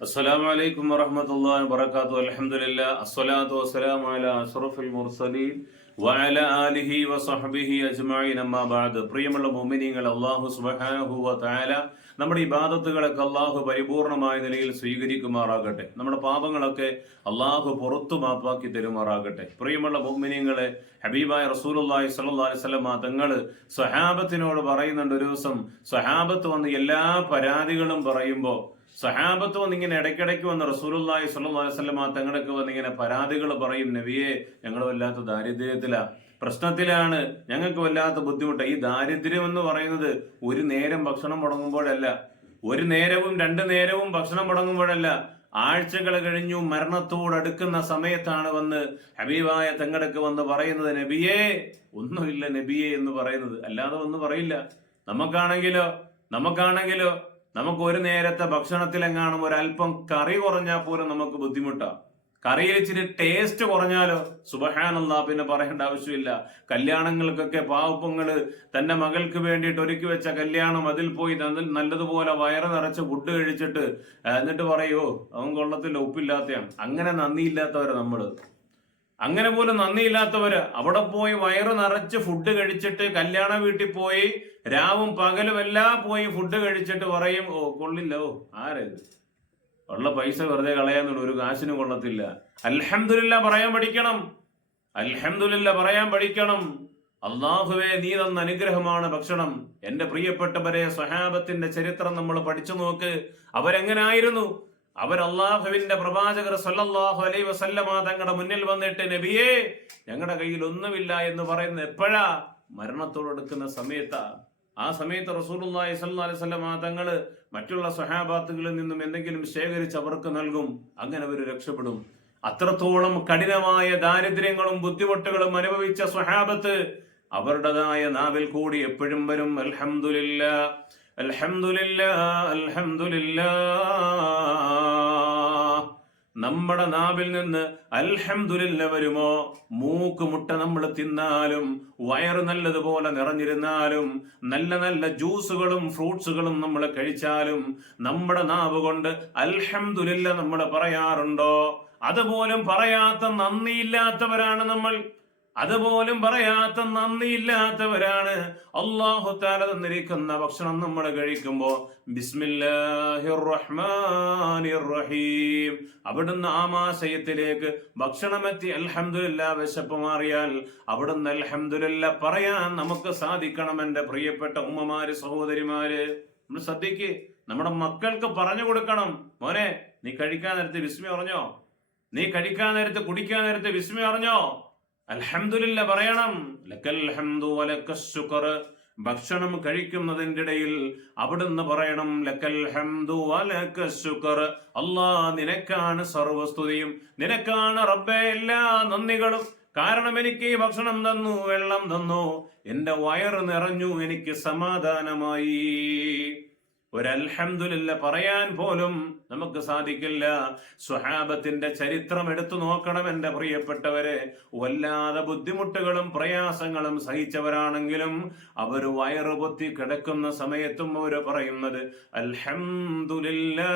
السلام عليكم ورحمة الله وبركاته. الحمد لله الصلاة والسلام على أشرف المرسلين وعلى آله وصحبه أجمعين أما بعد. പ്രിയമുള്ള മുഅ്മിനീങ്ങൾ, അല്ലാഹു സുബ്ഹാനഹു വ തആല നമ്മുടെ ഇബാദത്തുകളൊക്കെ അല്ലാഹു പരിപൂർണമായ നിലയിൽ സ്വീകരിക്കുമാറാകട്ടെ. നമ്മുടെ പാപങ്ങളൊക്കെ അല്ലാഹു പുറത്തു മാപ്പാക്കി തരുമാറാകട്ടെ. പ്രിയമുള്ള മുഅ്മിനീങ്ങളെ, ഹബീബായ റസൂലുള്ളാഹി സ്വല്ലല്ലാഹു അലൈഹി വസല്ലം തങ്ങൾ സ്വഹാബത്തിനോട് പറയുന്നുണ്ട്. ഒരു ദിവസം സ്വഹാബത്ത് വന്ന് എല്ലാ പരാതികളും പറയുമ്പോൾ സഹാബത്ത് വന്നിങ്ങനെ ഇടയ്ക്കിടയ്ക്ക് വന്ന് റസൂലുള്ളാഹി സ്വല്ലല്ലാഹു അലൈഹി വസല്ലം തങ്ങൾക്ക് വന്നിങ്ങനെ പരാതികൾ പറയും. നബിയെ, ഞങ്ങൾ വല്ലാത്ത ദാരിദ്ര്യത്തിലാ, പ്രശ്നത്തിലാണ്, ഞങ്ങൾക്ക് വല്ലാത്ത ബുദ്ധിമുട്ട്. ഈ ദാരിദ്ര്യം എന്ന് പറയുന്നത് ഒരു നേരം ഭക്ഷണം മുടങ്ങുമ്പോഴല്ല, ഒരു നേരവും രണ്ടു നേരവും ഭക്ഷണം മുടങ്ങുമ്പോഴല്ല, ആഴ്ചകൾ കഴിഞ്ഞു മരണത്തോടടുക്കുന്ന സമയത്താണ് വന്ന് ഹബീബായ തങ്ങൾക്ക് വന്ന് പറയുന്നത്, നബിയേ ഒന്നുമില്ല നബിയേ എന്ന് പറയുന്നത്. അല്ലാതെ ഒന്നും പറയില്ല. നമുക്കാണെങ്കിലോ നമുക്ക് ഒരു നേരത്തെ ഭക്ഷണത്തിലെങ്ങാനും ഒരല്പം കറി കുറഞ്ഞാൽ പോലും നമുക്ക് ബുദ്ധിമുട്ടാണ്. കറിയിൽ ഇച്ചിരി ടേസ്റ്റ് കുറഞ്ഞാലോ സുബ്ഹാനല്ലാഹ്, പിന്നെ പറയേണ്ട ആവശ്യമില്ല. കല്യാണങ്ങൾക്കൊക്കെ പാവപ്പങ്ങള് തന്റെ മകൾക്ക് വേണ്ടിയിട്ട് ഒരുക്കി വെച്ച കല്യാണം, അതിൽ പോയി നല്ലതുപോലെ വയറ് നിറച്ച് ഫുഡ് കഴിച്ചിട്ട് എന്നിട്ട് പറയോ അവൻ കൊള്ളത്തില്ല, ഉപ്പില്ലാത്തയാണ്. അങ്ങനെ നന്ദിയില്ലാത്തവരാ നമ്മള്. അങ്ങനെ പോലും നന്ദിയില്ലാത്തവര് അവിടെ പോയി വയറ് നിറച്ച് ഫുഡ് കഴിച്ചിട്ട് കല്യാണ വീട്ടിൽ പോയി രാവും പകലും എല്ലാം പോയി ഫുഡ് കഴിച്ചിട്ട് പറയും, ഓ കൊള്ളില്ല, ഓ ആരത്, ഉള്ള പൈസ വെറുതെ കളയാന്നുള്ള, ഒരു കാശിനും കൊള്ളത്തില്ല. അൽഹംദുലില്ലാ പറയാൻ പഠിക്കണം. അൽഹംദുലില്ലാ പറയാൻ പഠിക്കണം. അല്ലാഹുവേ, നീ തന്ന അനുഗ്രഹമാണ് ഭക്ഷണം. എന്റെ പ്രിയപ്പെട്ടവരെ, സ്വഹാബത്തിന്റെ ചരിത്രം നമ്മൾ പഠിച്ചു നോക്ക്. അവരെങ്ങനായിരുന്നു? അവർ അള്ളാഹുവിന്റെ പ്രവാചകർ സല്ലല്ലാഹു അലൈഹി വസല്ലമ തങ്ങളുടെ മുന്നിൽ വന്നിട്ട്, നബിയേ ഞങ്ങളുടെ കയ്യിൽ ഒന്നുമില്ല എന്ന് പറയുന്നത് എപ്പോഴാ? മരണത്തോടെടുക്കുന്ന സമയത്താ. ആ സമയത്ത് റസൂലുള്ളാഹി സ്വല്ലല്ലാഹു അലൈഹി വസല്ലമ തങ്ങള് മറ്റുള്ള സ്വഹാബാത്തുകളിൽ നിന്നും എന്തെങ്കിലും ശേഖരിച്ച് അവർക്ക് നൽകും. അങ്ങനെ അവർ രക്ഷപ്പെടും. അത്രത്തോളം കഠിനമായ ദാരിദ്ര്യങ്ങളും ബുദ്ധിമുട്ടുകളും അനുഭവിച്ച സ്വഹാബത്ത് അവരുടേതായ നാവിൽ കൂടി എപ്പോഴും വരും, അൽഹംദുലില്ലാ അൽഹംദുലില്ലാ അൽഹംദുലില്ലാ. നമ്മുടെ നാവിൽ നിന്ന് അൽഹംദുലില്ലാ വരുമോ? മൂക്ക് മുട്ട നമ്മൾ തിന്നാലും, വയറ് നല്ലതുപോലെ നിറഞ്ഞിരുന്നാലും, നല്ല നല്ല ജ്യൂസുകളും ഫ്രൂട്ട്സുകളും നമ്മൾ കഴിച്ചാലും നമ്മുടെ നാവ് കൊണ്ട് അൽഹംദുലില്ലാ നമ്മൾ പറയാറുണ്ടോ? അതുപോലും പറയാത്ത നന്ദിയില്ലാത്തവരാണ് നമ്മൾ. അതുപോലും പറയാത്ത നന്ദിയില്ലാത്തവരാണ്. അല്ലാഹു തആല തന്നിരിക്കുന്ന ഭക്ഷണം നമ്മൾ കഴിക്കുമ്പോൾ ബിസ്മില്ലാഹിർ റഹ്മാനിർ റഹീം, അവിടുന്ന് ആമാശയത്തിലേക്ക് ഭക്ഷണമെത്തി അൽഹംദുലില്ലാ വിശപ്പ് മാറിയാൽ അവിടുന്ന് അൽഹംദുലില്ലാ പറയാൻ നമുക്ക് സാധിക്കണം. എന്റെ പ്രിയപ്പെട്ട ഉമ്മമാര്, സഹോദരിമാര്, നമ്മൾ ശ്രദ്ധിക്ക്. നമ്മുടെ മക്കൾക്ക് പറഞ്ഞു കൊടുക്കണം, മോനെ നീ കഴിക്കാൻ നേരത്തെ വിസ്മി അറിഞ്ഞോ? നീ കഴിക്കാൻ നേരത്തെ കുടിക്കാൻ നേരത്തെ വിസ്മി അറിഞ്ഞോ? അൽഹംദുലില്ലാ പറയണം. ലക്കൽ ഹംദു വലക്കസ് ശുക്ർ, ഭക്ഷണം കഴിക്കുന്നതിന്റെ ഇടയിൽ അവിടുന്ന് പറയണം, ലക്കൽ ഹംദു വലക്കസ് ശുക്ർ, അല്ലാഹ് നിനക്കാണ് സർവസ്തുതിയും, നിനക്കാണ് റബ്ബേ എല്ലാ നന്ദികളും. കാരണം എനിക്ക് ഈ ഭക്ഷണം തന്നു, വെള്ളം തന്നു, എന്റെ വയറ് നിറഞ്ഞു, എനിക്ക് സമാധാനമായി. ഒരു അൽഹംദുലില്ലാ പറയാൻ പോലും നമുക്ക് സാധിക്കില്ല. സ്വഹാബത്തിന്റെ ചരിത്രം എടുത്തു നോക്കണം എന്റെ പ്രിയപ്പെട്ടവരെ. വല്ലാതെ ബുദ്ധിമുട്ടുകളും പ്രയാസങ്ങളും സഹിച്ചവരാണെങ്കിലും അവർ വയറ് പൊത്തി കിടക്കുന്ന സമയത്തും അവർ പറയുന്നത് അൽഹംദുലില്ലാ.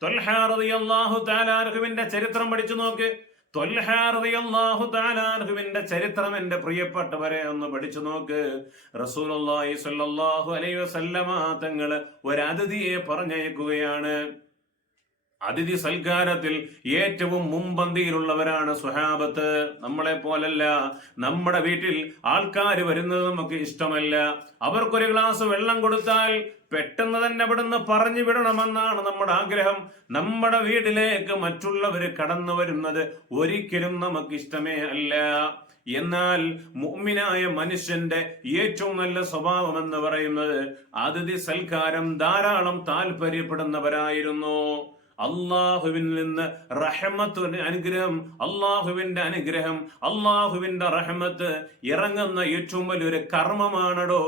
ത്വൽഹ റളിയല്ലാഹു തആല അൻഹുവിന്റെ ചരിത്രം പഠിച്ചു നോക്ക്. ത്വൽഹ റളിയല്ലാഹു തആല അൻഹുവിന്റെ ചരിത്രം എന്റെ പ്രിയപ്പെട്ടവരെ ഒന്ന് പഠിച്ചു നോക്ക്. റസൂലുള്ളാഹി സ്വല്ലല്ലാഹു അലൈഹി വസല്ലമ തങ്ങള് ഒരു അതിഥിയെ പറഞ്ഞയക്കുകയാണ്. അതിഥി സൽക്കാരത്തിൽ ഏറ്റവും മുൻപന്തിയിലുള്ളവരാണ് സ്വഹാബത്ത്. നമ്മളെ പോലല്ല. നമ്മുടെ വീട്ടിൽ ആൾക്കാർ വരുന്നത് നമുക്ക് ഇഷ്ടമല്ല. അവർക്കൊരു ഗ്ലാസ് വെള്ളം കൊടുത്താൽ പെട്ടെന്ന് തന്നെ അവിടുന്ന് പറഞ്ഞു വിടണമെന്നാണ് നമ്മുടെ ആഗ്രഹം. നമ്മുടെ വീട്ടിലേക്ക് മറ്റുള്ളവർ കടന്നു വരുന്നത് ഒരിക്കലും നമുക്ക് ഇഷ്ടമേ അല്ല. എന്നാൽ മുഅ്മിനായ മനുഷ്യന്റെ ഏറ്റവും നല്ല സ്വഭാവം എന്ന് പറയുന്നത് അതിഥി സൽക്കാരം ധാരാളം താല്പര്യപ്പെടുന്നവരായിരുന്നു. അള്ളാഹുവിൽ നിന്ന് റഹ്മത്ത് അനുഗ്രഹം, അള്ളാഹുവിന്റെ അനുഗ്രഹം, അള്ളാഹുവിന്റെ റഹ്മത്ത് ഇറങ്ങുന്ന ഏറ്റവും വലിയൊരു കർമ്മമാണോ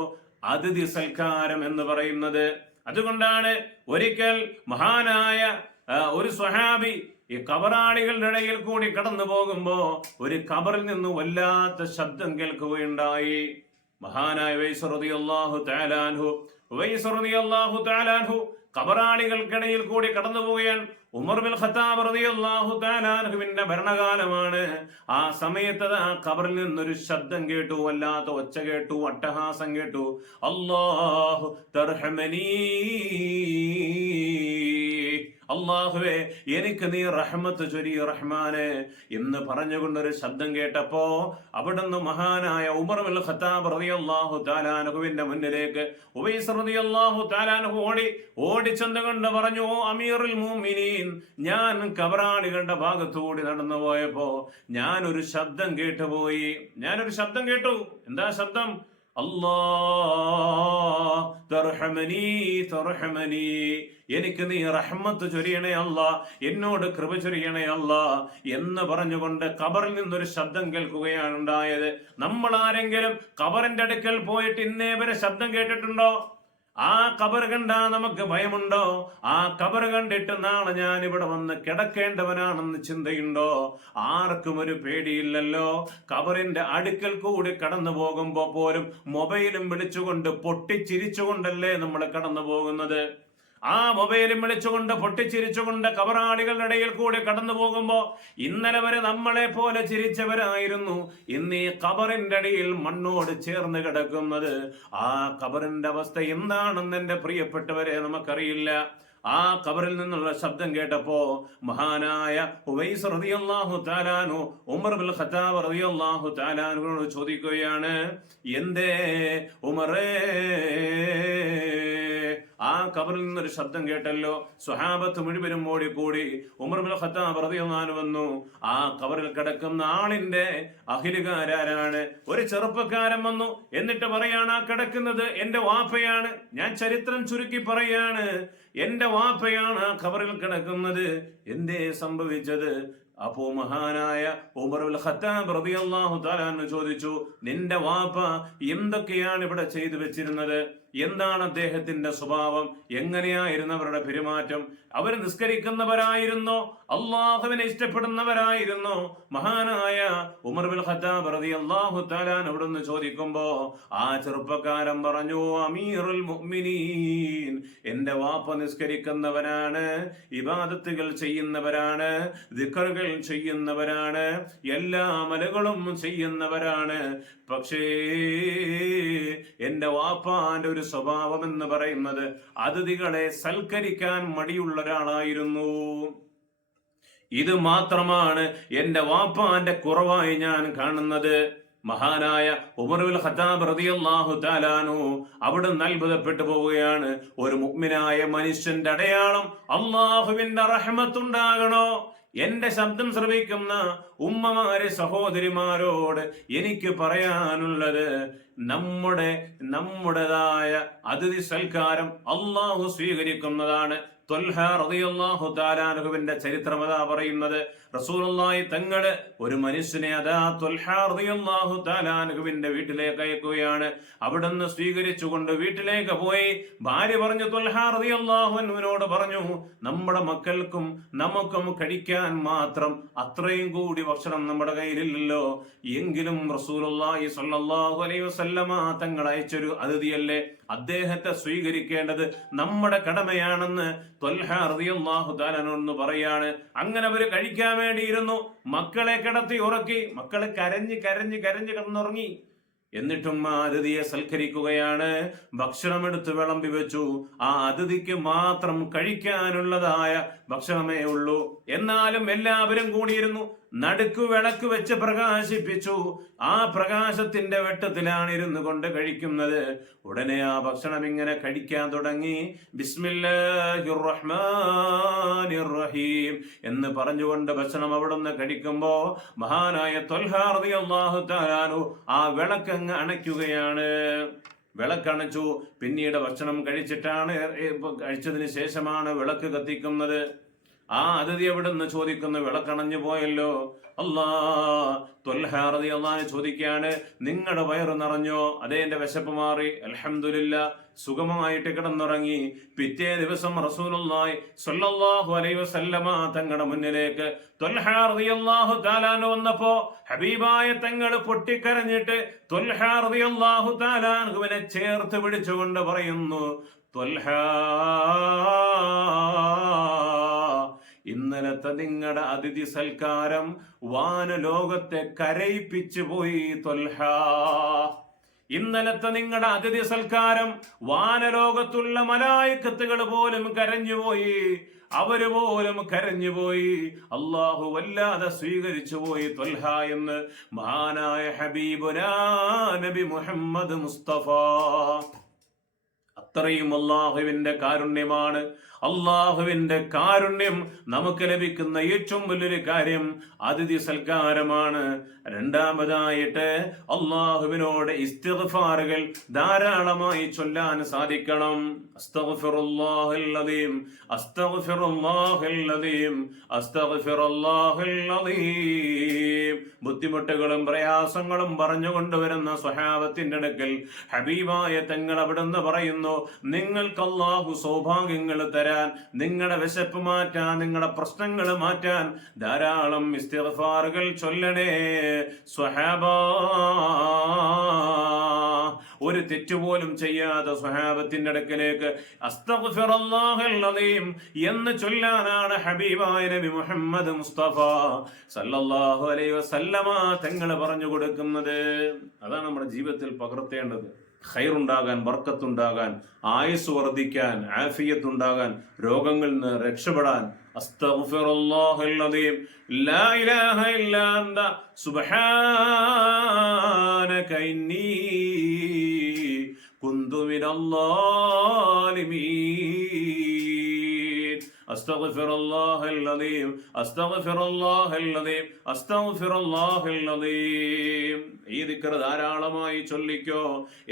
അതിഥി സൽക്കാരം എന്ന് പറയുന്നത്. അതുകൊണ്ടാണ് ഒരിക്കൽ മഹാനായ ഒരു സ്വഹാബി ഈ ഖബറാളികളുടെ ഇടയിൽ കൂടി കടന്നു പോകുമ്പോ ഒരു ഖബറിൽ നിന്ന് വല്ലാത്ത ശബ്ദം കേൾക്കുകയുണ്ടായി. മഹാനായ ഉവൈസ് റളിയല്ലാഹു തആല അൻഹു ഖബറാളികൾക്കിടയിൽ കൂടി കടന്നു പോവുകയാണ്. ഉമർ ബിൻ ഖത്താബ് റളിയല്ലാഹു തആല അൻഹുവിന്റെ ഭരണകാലമാണ്. ആ സമയത്ത് ആ ഖബറിൽ നിന്നൊരു ശബ്ദം കേട്ടു, വല്ലാത്ത ഒച്ച കേട്ടു, അട്ടഹാസം കേട്ടു. അല്ലാഹു തർഹമനീ, അല്ലാഹുവേ എനിക്ക് നീ റഹ്മത്ത് ചൊരി റഹ്മാനെ എന്ന് പറഞ്ഞുകൊണ്ടൊരു ശബ്ദം കേട്ടപ്പോ അവിടുന്ന് മഹാനായ ഉമർ ബിൻ ഖത്താബ് റളിയല്ലാഹു തആല അൻഹുവിന്റെ മുന്നിലേക്ക് ഉവൈസ് റളിയല്ലാഹു തആല അൻഹു ഓടിച്ചെന്നുകൊണ്ട് പറഞ്ഞു, ഓ അമീറുൽ മുഅ്മിനീൻ, ഞാൻ ഖബറാളികളുടെ ഭാഗത്തുകൂടി നടന്നു പോയപ്പോ ഞാനൊരു ശബ്ദം കേട്ടുപോയി. ഞാനൊരു ശബ്ദം കേട്ടു. എന്താ ശബ്ദം? അല്ലാഹ് തർഹമനീ തർഹമനീ, എനിക്ക് നീ റഹ്മത്ത് ചൊരിയണേ അല്ലാ, എന്നോട് കൃപ ചൊരിയണേ അല്ലാ എന്ന് പറഞ്ഞുകൊണ്ട് ഖബറിൽ നിന്നൊരു ശബ്ദം കേൾക്കുകയാണ് ഉണ്ടായത്. നമ്മൾ ആരെങ്കിലും ഖബറിന്റെ അടുക്കൽ പോയിട്ട് ഇന്നേ വരെ ശബ്ദം കേട്ടിട്ടുണ്ടോ? ആ ഖബർ കണ്ടാ നമുക്ക് ഭയമുണ്ടോ? ആ ഖബർ കണ്ടിട്ട് നാളെ ഞാൻ ഇവിടെ വന്ന് കിടക്കേണ്ടവനാണെന്ന് ചിന്തയുണ്ടോ? ആർക്കും ഒരു പേടിയില്ലല്ലോ. ഖബറിന്റെ അടുക്കൽ കൂടി കടന്നു പോകുമ്പോ പോലും മൊബൈലും വിളിച്ചുകൊണ്ട് പൊട്ടിച്ചിരിച്ചുകൊണ്ടല്ലേ നമ്മൾ കടന്നു പോകുന്നത്. ആ മൊബൈലും വിളിച്ചുകൊണ്ട് പൊട്ടിച്ചിരിച്ചുകൊണ്ട് ഖബറാളികളുടെ ഇടയിൽ കൂടി കടന്നു പോകുമ്പോ ഇന്നലെ വരെ നമ്മളെ പോലെ ചിരിച്ചവരായിരുന്നു ഇന്ന് ഈ ഖബറിന്റെ അടിയിൽ മണ്ണോട് ചേർന്ന് കിടക്കുന്നത്. ആ ഖബറിന്റെ അവസ്ഥ എന്താണെന്ന് എന്റെ പ്രിയപ്പെട്ടവരെ നമുക്കറിയില്ല. ആ ഖബറിൽ നിന്നുള്ള ശബ്ദം കേട്ടപ്പോ മഹാനായ ഉവൈസ് റളിയല്ലാഹു തആല അൻഹു ഉമർ ബിൻ ഖത്താബ് റളിയല്ലാഹു തആല അൻഹുവിനോട് ചോദിക്കുകയാണ്, എന്തേ ഉമറേ, ആ ഖബറിൽ നിന്നൊരു ശബ്ദം കേട്ടല്ലോ. സ്വഹാബത്ത് മുഴുവനും ഓടിക്കൂടി. ഉമർ ബിൻ ഖത്താബ് റളിയല്ലാഹു അൻഹു വന്നു. ആ ഖബറിൽ കിടക്കുന്ന ആളിന്റെ അഹിലുകാരാണ്. ഒരു ചെറുപ്പക്കാരൻ വന്നു. എന്നിട്ട് പറയാണ്, ആ കിടക്കുന്നത് എന്റെ വാപ്പയാണ്. ഞാൻ ചരിത്രം ചുരുക്കി പറയാണ്, എന്റെ വാപ്പയാണ് ആ ഖബറിൽ കിടക്കുന്നത്. എന്തേ സംഭവിച്ചത്? അപ്പോ മഹാനായ ഉമർ ബിൻ ഖത്താബ് റളിയല്ലാഹു തആല അൻഹു ചോദിച്ചു, നിന്റെ വാപ്പ എന്തൊക്കെയാണ് ഇവിടെ ചെയ്തു വെച്ചിരുന്നത്? എന്താണ് അദ്ദേഹത്തിന്റെ സ്വഭാവം? എങ്ങനെയായിരുന്നു അവരുടെ പെരുമാറ്റം? അവർ നിസ്കരിക്കുന്നവരായിരുന്നോ? അള്ളാഹുവിനെ ഇഷ്ടപ്പെടുന്നവരായിരുന്നോ? മഹാനായ ഉമർ ബിൻ ഖത്താബ് റളിയല്ലാഹു തആല അവിടുന്ന് ചോദിക്കുമ്പോ ആ ചെറുപ്പക്കാരൻ പറഞ്ഞു, അമീറുൽ മുഅ്മിനീൻ, എന്റെ വാപ്പ നിസ്കരിക്കുന്നവരാണ്, ഇബാദത്തുകൾ ചെയ്യുന്നവരാണ്, ദിക്റുകൾ ചെയ്യുന്നവരാണ്, എല്ലാ അമലുകളും ചെയ്യുന്നവരാണ്. പക്ഷേ എന്റെ വാപ്പാന്റെ ഒരു സ്വഭാവം എന്ന് പറയുന്നത് അതിഥികളെ സൽക്കരിക്കാൻ മടിയുള്ള ഒരാളായിരുന്നു. ഇത് മാത്രമാണ് എന്റെ വാപ്പാന്റെ കുറവായി ഞാൻ കാണുന്നത്. മഹാനായ ഉമർ ബിൻ ഖത്താബ് റളിയല്ലാഹു തആല അൻഹു അവിടുന്ന് അത്ഭുതപ്പെട്ടു പോവുകയാണ്. ഒരു മുഅ്മിനായ മനുഷ്യന്റെ അടയാളം അല്ലാഹുവിന്റെ റഹ്മത്തുണ്ടാകണോ? എന്റെ ശബ്ദം ശ്രവിക്കുന്ന ഉമ്മമാരെ, സഹോദരിമാരോട് എനിക്ക് പറയാനുള്ളത്, നമ്മുടേതായ അതിഥി സൽക്കാരം അള്ളാഹു സ്വീകരിക്കുന്നതാണ്. ത്വൽഹ റളിയല്ലാഹു തആല അൻഹുവിന്റെ ചരിത്രം അതാ പറയുന്നത്. റസൂലുള്ളാഹി തങ്ങള് ഒരു മനുഷ്യനെ അതാ ത്വൽഹ റളിയല്ലാഹു തആല അൻഹുവിന്റെ വീട്ടിലേക്ക് അയക്കുകയാണ്. അവിടുന്ന് സ്വീകരിച്ചുകൊണ്ട് വീട്ടിലേക്ക് പോയി. ഭാര്യ പറഞ്ഞു, ത്വൽഹ റളിയല്ലാഹു അൻഹുവിനോട് പറഞ്ഞു, നമ്മുടെ മക്കൾക്കും നമുക്കും കഴിക്കാൻ മാത്രം അത്രയും കൂടി ഭക്ഷണം നമ്മുടെ കയ്യിലില്ലല്ലോ, എങ്കിലും റസൂലുള്ളാഹി സ്വല്ലല്ലാഹു അലൈഹി വസല്ലമ തങ്ങൾ അയച്ചൊരു അതിഥിയല്ലേ, അദ്ദേഹത്തെ സ്വീകരിക്കേണ്ടത് നമ്മുടെ കടമയാണെന്ന് ത്വൽഹ റളിയല്ലാഹു തആല അൻഹു പറയാണ്. അങ്ങനെ അവര് കഴിക്കാൻ വേണ്ടിയിരുന്നു. മക്കളെ കിടത്തി ഉറക്കി. മക്കളെ കരഞ്ഞ് കരഞ്ഞ് കരഞ്ഞ് കിടന്നുറങ്ങി. എന്നിട്ടും ആ അതിഥിയെ സൽക്കരിക്കുകയാണ്. ഭക്ഷണം എടുത്ത് വിളമ്പി വെച്ചു. ആ അതിഥിക്ക് മാത്രം കഴിക്കാനുള്ളതായ ഭക്ഷണമേ ഉള്ളൂ. എന്നാലും എല്ലാവരും കൂടിയിരുന്നു. നടുക്കു വിളക്ക് വെച്ച് പ്രകാശിപ്പിച്ചു. ആ പ്രകാശത്തിന്റെ വെട്ടത്തിലാണ് ഇരുന്നു കൊണ്ട് കഴിക്കുന്നത്. ഉടനെ ആ ഭക്ഷണം ഇങ്ങനെ കഴിക്കാൻ തുടങ്ങി. ബിസ്മില്ലാഹിർ റഹ്മാനിർ റഹീം എന്ന് പറഞ്ഞുകൊണ്ട് ഭക്ഷണം അവിടുന്ന് കഴിക്കുമ്പോ മഹാനായ ത്വൽഹ റളിയല്ലാഹു തആല അൻഹു ആ വിളക്കങ്ങ് അണയ്ക്കുകയാണ്. വിളക്കണച്ചു. പിന്നീട് ഭക്ഷണം കഴിച്ചതിന് ശേഷമാണ് വിളക്ക് കത്തിക്കുന്നത്. ആ അതിഥി അവിടുന്ന് ചോദിക്കുന്നു, വിളക്കണഞ്ഞു പോയല്ലോ. ത്വൽഹ റളിയല്ലാഹു അൻഹു ചോദിക്കാണ്, നിങ്ങളുടെ വയറ് നിറഞ്ഞോ? അതേ, എന്റെ വിശപ്പ് മാറി, അൽഹംദുലില്ലാ, സുഖമായിട്ട് കിടന്നുറങ്ങി. പിറ്റേ ദിവസം റസൂലുള്ളാഹി സ്വല്ലല്ലാഹു അലൈഹി വസല്ലമ തങ്ങളുടെ മുന്നിലേക്ക് ത്വൽഹ റളിയല്ലാഹു തആല അൻഹു വന്നപ്പോ ഹബീബായ തങ്ങൾ പൊട്ടിക്കരഞ്ഞിട്ട് ത്വൽഹ റളിയല്ലാഹു തആല അൻഹുവിനെ ചേർത്ത് പിടിച്ചുകൊണ്ട് പറയുന്നു, ത്വൽഹ ഇന്നലത്തെ നിങ്ങളുടെ അതിഥി സൽക്കാരം വാനലോകത്തെ കരയിപ്പിച്ചു പോയി ത്വൽഹ. ഇന്നലത്തെ നിങ്ങളുടെ അതിഥി സൽക്കാരം വാനലോകത്തുള്ള മലായിക്കത്തുകൾ പോലും കരഞ്ഞുപോയി, അവര് പോലും കരഞ്ഞുപോയി. അള്ളാഹു വല്ലാതെ സ്വീകരിച്ചു പോയി ത്വൽഹ എന്ന് മഹാനായ ഹബീബുനാ നബി മുഹമ്മദ് മുസ്തഫ. അത്രയും അള്ളാഹുവിന്റെ കാരുണ്യമാണ്. അള്ളാഹുവിന്റെ കാരുണ്യം നമുക്ക് ലഭിക്കുന്ന ഏറ്റവും വലിയൊരു കാര്യം അതിഥി സൽക്കാരമാണ്. രണ്ടാമതായിട്ട് അള്ളാഹുവിനോട് ഇസ്തിഗ്ഫാറുകൾ ധാരാളമായി ചൊല്ലാൻ സാധിക്കണം. അസ്തഗ്ഫിറുല്ലാഹൽ അദീം, അസ്തഗ്ഫിറുല്ലാഹൽ അദീം, അസ്തഗ്ഫിറുല്ലാഹൽ അദീം. ബുദ്ധിമുട്ടുകളും പ്രയാസങ്ങളും പറഞ്ഞുകൊണ്ടുവരുന്ന സ്വഹാബത്തിന്റെ അടുക്കൽ ഹബീബായ തങ്ങൾ അവിടുന്ന് പറയുന്നു, നിങ്ങൾക്ക് അല്ലാഹു സൗഭാഗ്യങ്ങൾ തരാൻ, നിങ്ങളുടെ വിശപ്പ് മാറ്റാൻ, നിങ്ങളുടെ പ്രശ്നങ്ങൾ മാറ്റാൻ ധാരാളം ഇസ്തിഗ്ഫാറുകൾ ചൊല്ലണേ സ്വഹാബ. ഒരു തെറ്റുപോലും ചെയ്യാതെ സ്വഹാബത്തിന്റെ അടുക്കലേക്ക് അസ്തഗ്ഫിറുല്ലാഹൽ അദീം എന്ന് ചൊല്ലാനാണ് ഹബീബായ നബി മുഹമ്മദ് മുസ്തഫ സല്ലല്ലാഹു അലൈഹി വസല്ലമ തങ്ങൾ പറഞ്ഞു കൊടുക്കുന്നത്. അതാണ് നമ്മുടെ ജീവിതത്തിൽ പകർത്തേണ്ടത്. ഖൈറുണ്ടാകാൻ, ബർക്കത്തുണ്ടാകാൻ, ആയുസ് വർദ്ധിക്കാൻ, ആഫിയത്തുണ്ടാകാൻ, രോഗങ്ങളിൽ നിന്ന് രക്ഷപ്പെടാൻ അസ്തഗ്ഫിറുല്ലാഹൽ അദീം ലാ ഇലാഹ ഇല്ലാ അന്ത സുബ്ഹാനക ഇന്നി കുന്തു മിനൽ ളാലിമീൻ. അസ്തഗ്ഫിറുല്ലാഹൽ അദീം, അസ്തഗ്ഫിറുല്ലാഹൽ അദീം, അസ്തഗ്ഫിറുല്ലാഹൽ അദീം. ഈ ദിക്ർ ധാരാളമായി ചൊല്ലിക്കോ.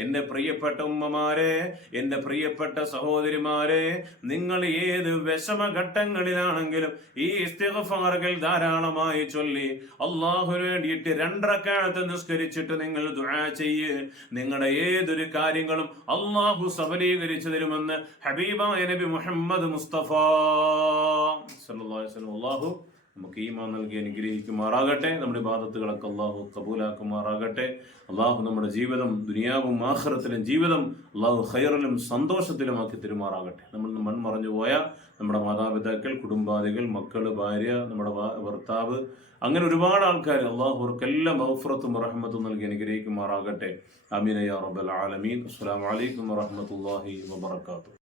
എന്റെ പ്രിയപ്പെട്ട ഉമ്മമാരെ, എന്റെ പ്രിയപ്പെട്ട സഹോദരിമാരെ, നിങ്ങൾ ഏത് വിഷമഘട്ടങ്ങളിലാണെങ്കിലും ഈ ഇസ്തിഗ്ഫാറുകൾ ധാരാളമായി ചൊല്ലി അല്ലാഹുവിന് വേണ്ടിയിട്ട് 2 റക്അത്ത് നിസ്കരിച്ചിട്ട് നിങ്ങൾ ദുആ ചെയ്യ്. നിങ്ങളുടെ ഏതൊരു കാര്യങ്ങളും അല്ലാഹു സഫലീകരിച്ചു തരുമെന്ന് ഹബീബായ നബി മുഹമ്മദ് മുസ്തഫ സല്ലല്ലാഹു അലൈഹി വസല്ലം. അല്ലാഹു നമുക്ക് ഈമാൻ നൽകി അനുഗ്രഹിക്കുമാറാകട്ടെ. നമ്മുടെ ഇബാദത്തുകളൊക്കെ അള്ളാഹു കബൂലാക്കുമാറാകട്ടെ. അള്ളാഹു നമ്മുടെ ജീവിതം ദുനിയാവും ആഖിറത്തിലും ജീവിതം അള്ളാഹു ഖൈറിലും സന്തോഷത്തിലുമാക്കി തരുമാറാകട്ടെ. നമ്മൾ മൺമറഞ്ഞു പോയ നമ്മുടെ മാതാപിതാക്കൾ, കുടുംബാദികൾ, മക്കള്, ഭാര്യ, നമ്മുടെ ഭർത്താവ്, അങ്ങനെ ഒരുപാട് ആൾക്കാർ അള്ളാഹു അവർക്കെല്ലാം മഗ്ഫിറത്തും റഹ്മത്തും നൽകി അനുഗ്രഹിക്കുമാറാകട്ടെ. ആമീൻ യാ റബ്ബൽ ആലമീൻ. അസ്സലാമു അലൈക്കും വറഹ്മത്തുള്ളാഹി വബറകാതുഹു.